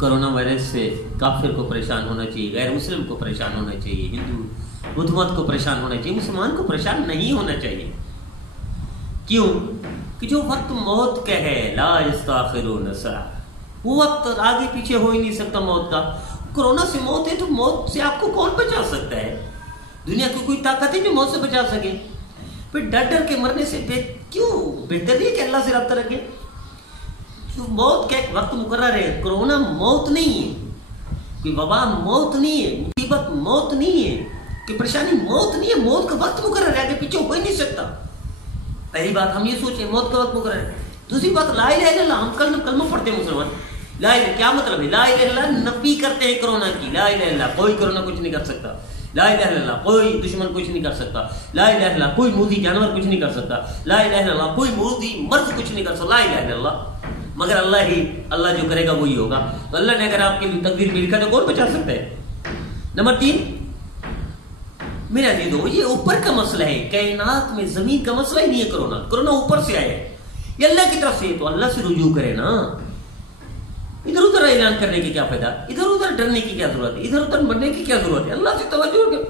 Corona virus से काफिर को परेशान होना चाहिए, गैर मुस्लिम को परेशान होना चाहिए, हिंदू बुद्ध मत को परेशान होना चाहिए, मुसलमान को परेशान नहीं होना चाहिए। क्यों? कि जो वक्त मौत का है, ला यस्ताखिरून सआ, वो वक्त आगे पीछे हो ही नहीं सकता मौत का। कोरोना से मौत है तो मौत से आपको कौन बचा सकता है? दुनिया की कोई ताकत है जो मौत से बचा सके? फिर डर डर के मरने से क्यों बेहतर नहीं है कि अल्लाह से रब्ता रखे। तो मौत का एक वक्त मुकर्रर है। कोरोना मौत नहीं है, कोई वबा मौत नहीं है, मुसीबत मौत नहीं है, कोई परेशानी मौत नहीं है। मौत का वक्त मुकर्रर है, आगे पीछे हो ही नहीं सकता। पहली बात हम ये सोचें, मौत का वक्त मुकर्रर है। दूसरी बात, ला इलाहा इल्लल्लाह, हम कलमा पढ़ते हैं मुसलमान। ला इलाहा क्या मतलब है? ला इलाहा इल्लल्लाह नफी करते हैं कोरोना की। ला इलाहा इल्लल्लाह, कोई कोरोना कुछ नहीं कर सकता। ला इलाहा इल्लल्लाह, कोई दुश्मन कुछ नहीं कर सकता। ला इलाहा इल्लल्लाह, कोई मूदी जानवर कुछ नहीं कर सकता। ला इलाहा इल्लल्लाह, कोई मूदी मर्द कुछ नहीं कर सकता। ला इलाहा इल्लल्लाह, मगर अल्लाह जो करेगा वही होगा। तो अल्लाह ने अगर आपके लिए तकदीर में लिखा तो कौन बचा सकता है? नंबर 3, मेरा जी दो, ये ऊपर का मसला है, कायनात में जमीन का मसला ही नहीं है। कोरोना ऊपर से आया है, ये अल्लाह की तरफ से। तो अल्लाह से रुजू करे ना, इधर उधर ऐलान करने की क्या फायदा, इधर उधर डरने की क्या जरूरत है, इधर उधर मरने की क्या जरूरत है? अल्लाह से तवज्जो करो।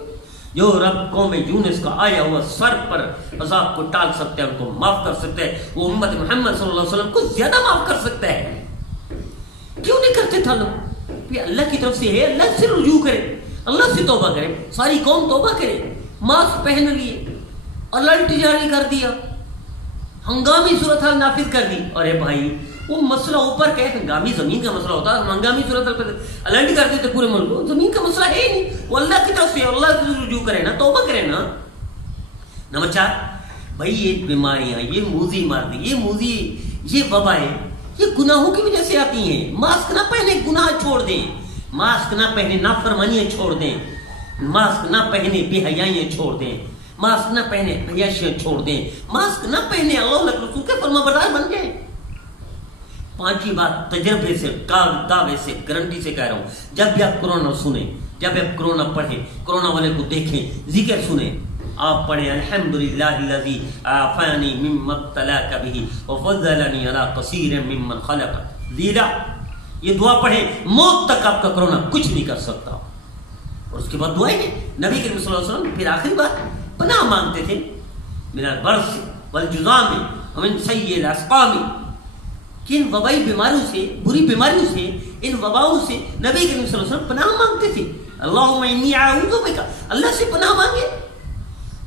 जो रब कौम यूनुस का आया हुआ सर पर अजाब को टाल सकते हैं, उनको माफ कर सकते हैं, वो उम्मत मोहम्मद सल्लल्लाहु अलैहि वसल्लम को ज्यादा माफ कर सकता है। क्यों नहीं करते था लोग? अल्लाह की तरफ से है, अल्लाह से रुजू करे, अल्लाह से तौबा करे। सारी कौम तौबा करे, मास्क पहन लिए, अलर्ट जारी कर दिया, हंगामी सूरत हाल नाफिज कर दी। अरे भाई, वो मसला ऊपर का है, हंगामी जमीन का मसला होता है। हंगामी सूरत हाल पर अलर्ट कर देते पूरे मुल्क को, जमीन का मसला है ही नहीं। वो अल्लाह की तरफ से, अल्लाह से रुजू करे ना, तौबा करे ना। नंबर 4, भाई ये बीमारियां, ये मूजी मारदी, ये वबाएं, ये गुनाहों की वजह से आती हैं। मास्क ना पहने, गुनाह छोड़ दें। मास्क ना पहने, नाफरमानियां छोड़ दें। मास्क ना पहने, बेहयाइयां छोड़ दें। मास्क ना पहने, अय्याशियां छोड़ दें। मास्क ना पहने, अल्लाह रसूल के फरमाबरदार बन जाए। 5वीं बात, तजर्बे से, दावे से, गारंटी से कह रहा हूं, जब भी आप कोरोना सुने, जब भी आप कोरोना पढ़े, कोरोना वाले को देखें, जिक्र सुने, आप पढ़े अल्हम्दुलिल्लाहिल्लज़ी आफ़ानी मिम्मा इब्तलाका बिही व फ़ज़्ज़लनी अला कसीरिन मिम्मन ख़लक़ ज़ीरा। ये दुआ पढ़े, मौत तक आपका कोरोना कुछ नहीं कर सकता। और उसके बाद दुआएं नबी करीम सल्लल्लाहु अलैहि वसल्लम। फिर आखिरी बात, पनाह मांगते थे मिनल बर्स वल जुज़ामी व मिन सय्यिल अस्क़ामी, कि इन वबाई बीमारियों से, बुरी बीमारियों से, इन वबाओं से नबी करीम सल्लल्लाहु अलैहि वसल्लम पनाह मांगते थे। अल्लाहुम्मा इन्नी अऊज़ु बिका, अल्लाह से पनाह मांगे।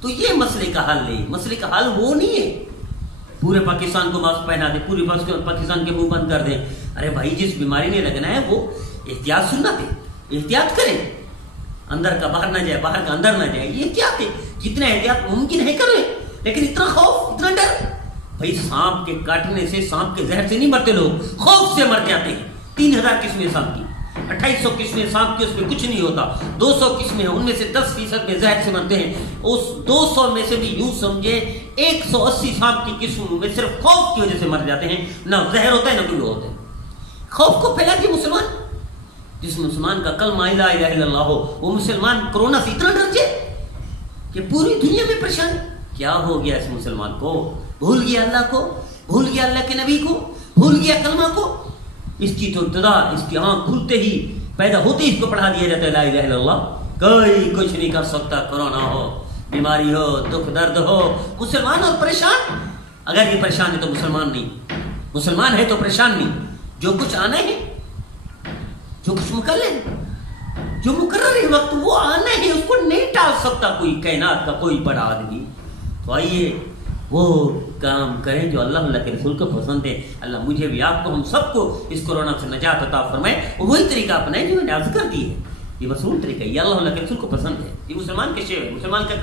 तो ये मसले का हल है। मसले का हल वो नहीं है पूरे पाकिस्तान को मास्क पहना दे, पूरे पाकिस्तान के मुंह बंद कर दे। अरे भाई, जिस बीमारी ने लगना है वो एहतियात सुन्नत है, एहतियात करें, अंदर का बाहर ना जाए, बाहर का अंदर ना जाए, ये एहतियात है। जितना एहतियात मुमकिन है करें, लेकिन इतना खौफ, इतना डर। भाई, सांप के काटने से, सांप के जहर से नहीं मरते लोग, खौफ से मर जाते हैं। 3000 किस्में सांप की, 2800 किस्में सांप की, उसमें कुछ नहीं होता। 200 किस्में हैं, उनमें से 10% में जहर से मरते हैं। उस 200 में से भी यूं समझे 180 सांप की किस्मों में सिर्फ खौफ की वजह से मर जाते हैं। ना जहर होता है, ना कोई होता है। खौफ को फैला दिया मुसलमान। जिस मुसलमान का कलमा ला इलाहा इल्लल्लाह हो, वो मुसलमान कोरोना से इतना डर जाए कि पूरी दुनिया में परेशान। क्या हो गया इस मुसलमान को? भूल गया अल्लाह को, भूल गया अल्लाह के नबी को, भूल गया कलमा को। इसकी तो इब्तिदा, इसकी आंख खुलते ही, पैदा होते ही इसको पढ़ा दिया जाता है ला इलाहा इल्लल्लाह। कोई कुछ नहीं कर सकता, कोरोना हो, बीमारी हो, दुख दर्द हो, मुसलमान और परेशान। अगर ये परेशान है तो मुसलमान नहीं, मुसलमान है तो परेशान नहीं। जो कुछ आना है, जो कुछ मुकर्रर, जो मुकर्रर है वक्त, वो आना है, उसको नहीं टाल सकता कोई कायनात का कोई बड़ा आदमी। तो आइए वो काम करें जो अल्लाह के रसूल को पसंद है। अल्लाह मुझे भी, आपको, हम सबको इस कोरोना से नजात अता फरमाए। वही तरीका अपनाए जो मैंने अर्ज कर दी है। ये मशहूर तरीका, ये अल्लाह के रसूल को पसंद है। ये मुसलमान के शेर है, मुसलमान का